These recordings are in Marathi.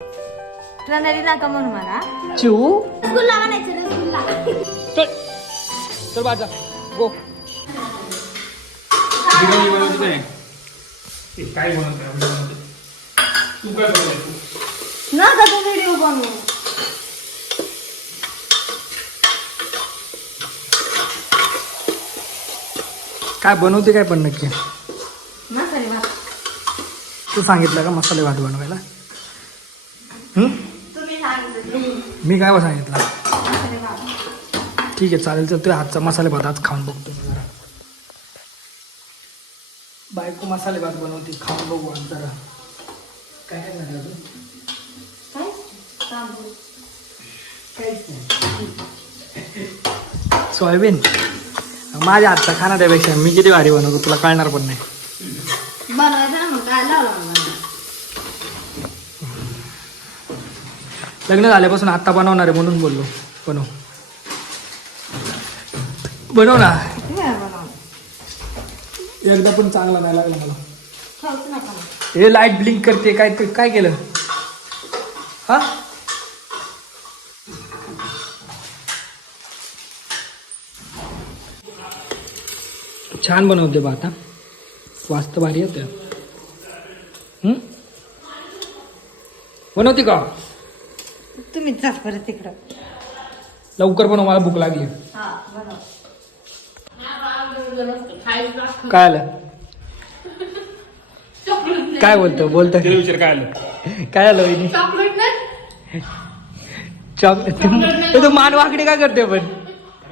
प्रणाली नका म्हणू मला. चिऊ रसगुल्ला म्हणायचं, रसगुल्ला. चल चल बाजा गो. बिर्याणी बनवते काय बनवते तू काय बनवते ना का तू व्हिडिओ बनवू. काय बनवते काय पण नक्की मसाले भात. तू सांगितलं का मसाले भात बनवायला? तुम्ही सांगितलं मी काय सांगितलं? मसाले भात. ठीक आहे चालेल. तर तुझ्या हातचा मसाले भात आज खाऊन बघतो मी जरा. बायको मसाले भात बनवते, खाऊन बघू आज जरा. काय काय झालं तू? काय तांदूळ. काहीच नाही. सोयाबीन माझ्या हातचा खाना त्यापेक्षा मी किती भारी बनवतो तुला कळणार पण नाही. बनवायचं ना मग काय लावलं मला. लग्न झाल्यापासून आत्ता बनवणार आहे म्हणून बोललो. बनव ना. किती वेळा बनवलं. एकदा पण चांगला नाही लागला मला. खाऊच नका मग. हे लाईट ब्लिंक करते काय ते काय केलं हा? छान बनवते बा आता. वास्त भारी येते. बनवते का? तुम्हीच जात परत तिकडं. लवकर बनव मला भूक लागली. हा बनव. काय आलं? काय बोलतो तिला विचार काय आलं काय आलं वहिनी? चॉकलेट. ते तू मान वाकडे काय करते पण?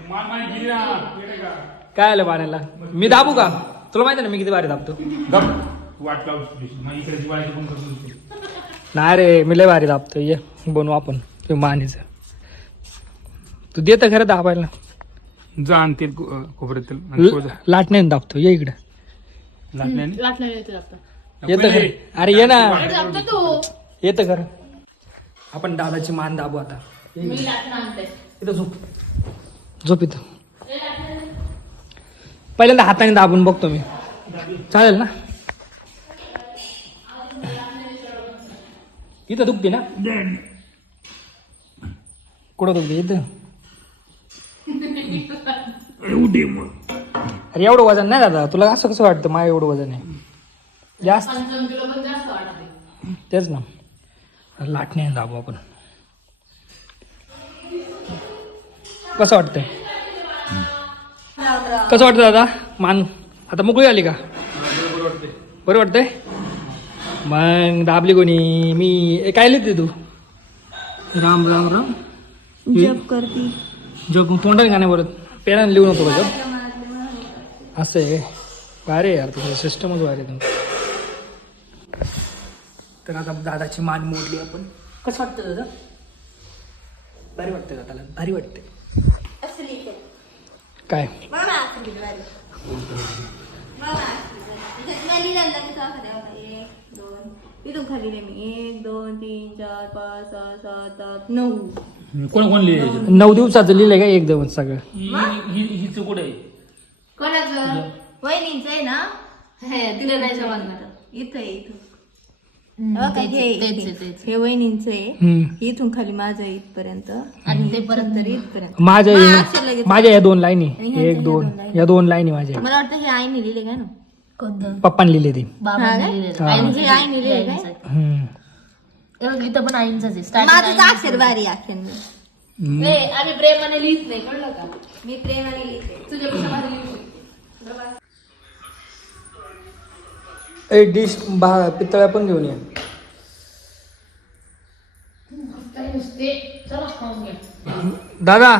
मान मान गेली ना येडे का काय आलं पाण्याला? मी दाबू का? तुला माहिती ना मी किती भारी दाबतो. गप वाट लावू मग इकडे जीवायची पण करतो. नाही रे मी लय भारी दाबतो. ये बनवू आपण ते मानेचं. तू देतं खरं दाबायला. जा आणि तेल खोबरे तेल लाटण्याने दाबतो. ये इकडे. येतं खरं. अरे ये ना. येतं खरं. आपण दादाची मान दाबू आता. इथं झोप इथं. पहिल्यांदा हाताने दाबून बघतो मी. चालेल ना? इथं दुखते ना? कुठं दुखते? इथं. अरे एवढं वजन नाही दादा. तुला असं कसं वाटतं माझं एवढं वजन आहे? जास्त. तेच ना. लाटण्याने दाबू आपण. कसं वाटतंय? कसं वाटतं दादा? मान आता मोकळी आली का? बरं वाटतंय? मग दाबली कोणी? मी काय लिहिते तू? राम राम राम जप करती. जग तोंडाने गाणे बरं पेनाने लिहू नको का जग? असं आहे भारी आहे यार. तुझं सिस्टमच भारी आहे तुमचं. तर आता दादाची मान मोडली आपण. कसं वाटतं दादा? भारी वाटतं दादाला? भारी वाटते काय? इथून खाली मी 1 2 3 4 5 6 7 8 9. कोण कोण लिहिले 9 दिवसाचं लिहिलंय का? एक दिवस सगळं. हिचं कुठे आहे कोणाचं? वहिनींचं आहे ना. तिला नाही समजणार. इथं आहे इथं. हे वहिनींचं आहे. इथून खाली माझं आहे इथपर्यंत आणि ते पर्यंत तरी इथपर्यंत. माझ्या या 2 लाईनी 1 2 या 2 लाईनी माझ्या. मला वाटतं हे आईने लिहिले काय ना. पप्पाने लिहिले ती. हे आईने लिहिले काय. इथं पण आईंचंच आहे. माझं अक्षर भारी अक्षर. आम्ही प्रेमाने लिहित नाही कळलं का. मी प्रेमाने लिहिते. तुझ्यापेक्षा भारी लिहिते. एक डिश पितळ्या पण घेऊन ये. दादा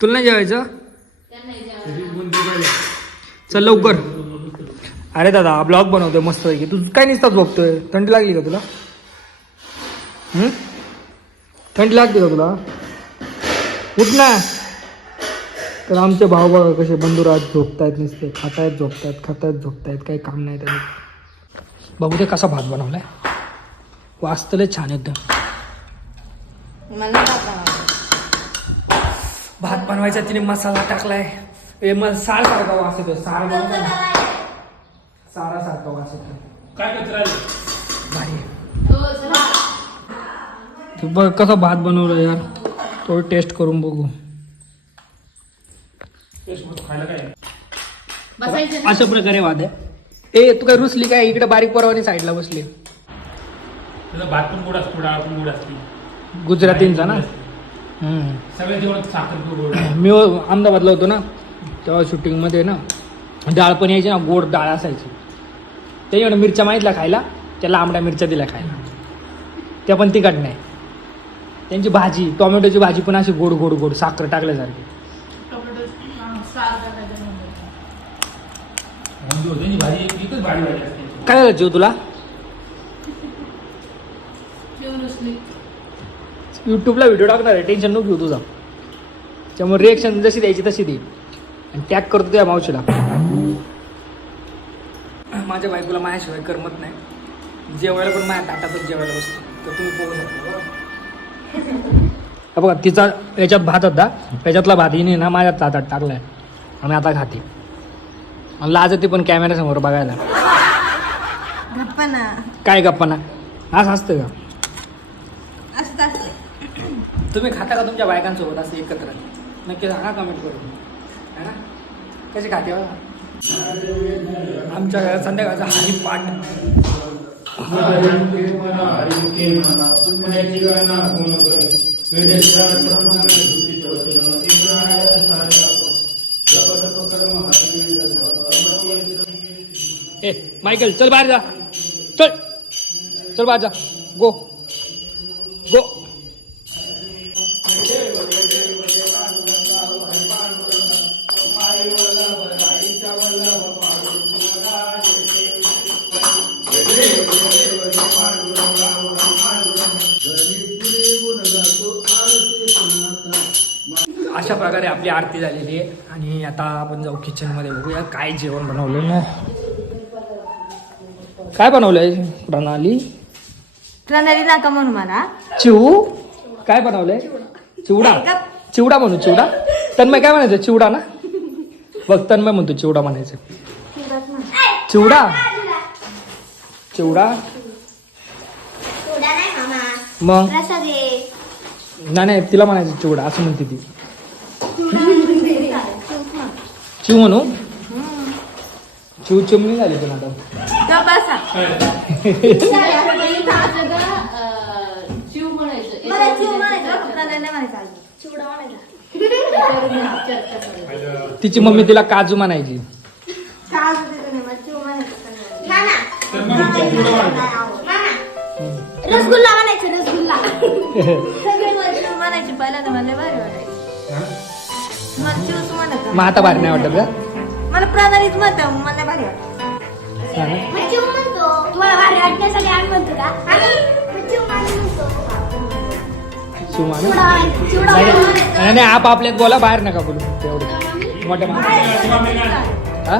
तुला नाही जेवायचं? चल लवकर. अरे दादा ब्लॉग बनवतोय मस्त पैकी. तू काय नुसताच बघतोय? थंडी लागली का तुला? थंडी लागते का तुला? उठ ना. तर आमचे भाऊ बघा कसे बंधुराज झोपतायत. नुसते खातायत झोपतायत खातायत झोपतायत. काही काम नाही त्यांनी. बघू ते कसा भात बनवलाय. वास्तले छान एकदम. भात बनवायचा तिने मसाला टाकलाय. सार सारखा वास येतो. सारा सारखा वास येतो. काय करत राहिले भारी आहे. ते बघ कसा भात बनवलं यार, थोडं टेस्ट करून बघू. टेस्ट मस्त खायला काय बसायचं अशा प्रकारे भात आहे. ए तू काय रुसली काय, इकडे बारीक परवानी साईडला बसली. त्याचा भात पण गोड असतो, डाळ पण गोड असते. गुजरातींचा ना. सगळ्या जेवणात साखर पण गोड. मी अहमदाबादला होतो ना, तेव्हा शूटिंगमध्ये ना डाळ पण यायची ना, गोड डाळ असायची. त्याच्याकडे मिरच्या माहितल्या खायला, त्याला आंबड्या मिरच्या दिल्या खायला, त्या पण तिखट नाही. त्यांची भाजी, टोमॅटोची भाजी पण अशी गोड गोड गोड साखर टाकल्यासारखी. त्यांची भाजी एकच भारी भाजी असते. काय झालं जीव तुला? यूट्यूबला व्हिडिओ टाकणार आहे, टेन्शन नको घेऊ तुझा. त्यामुळे रिएक्शन जशी द्यायची तशी दे, आणि टॅग करतो त्या मावशीला. माझ्या बायकोला माझ्याशिवाय करमत नाही, जेवायला पण माझ्या ताटातच जेवायला बसतो. तर तुम्ही बघू शकता. बघा तिचा याच्यात भात होता, त्याच्यातला भात हिने ना माझ्या ताटात टाकलाय आणि आता खाते. आणि लाजते पण कॅमेऱ्यासमोर बघायला. गप्पा ना, काय गप्पा ना, असं असतं का? असंच असते. तुम्ही खाता का तुमच्या बायकांसोबत असं एकत्र? नक्की सांगा कमेंट करून, है ना? कशी खाते बघा. आमच्या घरात संध्याकाळचा हरिपाठ. ए मायकल चल बाहेर जा, चल चल बाहेर जा, गो गो. अशा प्रकारे आपली आरती झालेली आहे आणि आता आपण जाऊ किचनमध्ये, बघूया काय जेवण बनवलं ना. काय बनवलंय प्रणाली? प्रणाली नाका म्हणू मला. चिवू काय बनवलंय? चिवडा. चिवडा म्हणू, चिवडा. तन्मय काय म्हणायचं? चिवडा ना. बघ तन्मय म्हणतो चिवडा म्हणायचं. चिवडा चिवडा मग नाही तिला म्हणायचं चिवडा असं म्हणते ती. चिव म्हणू. चिव चिमणी झाली पण आता. शिव म्हणायचं तिची मम्मी तिला काजू म्हणायची. रसगुल्ला म्हणायचं, रसगुल्ला. सगळे मला म्हणायचे पहिल्यांदा, मला भारी वाटायचं. मला चिवच म्हणत. मग आता भारी नाही वाटत का? मला प्रणालीच म्हणत, मला भारी वाटत. चिव म्हणतो, तुम्हाला भारी वाटण्यासाठी आम्ही म्हणतो का? चिव म्हणू. नाही नाही आप आपल्यात बोला, बाहेर नका बोलू तेवढं मोठ्या माणसाला. हा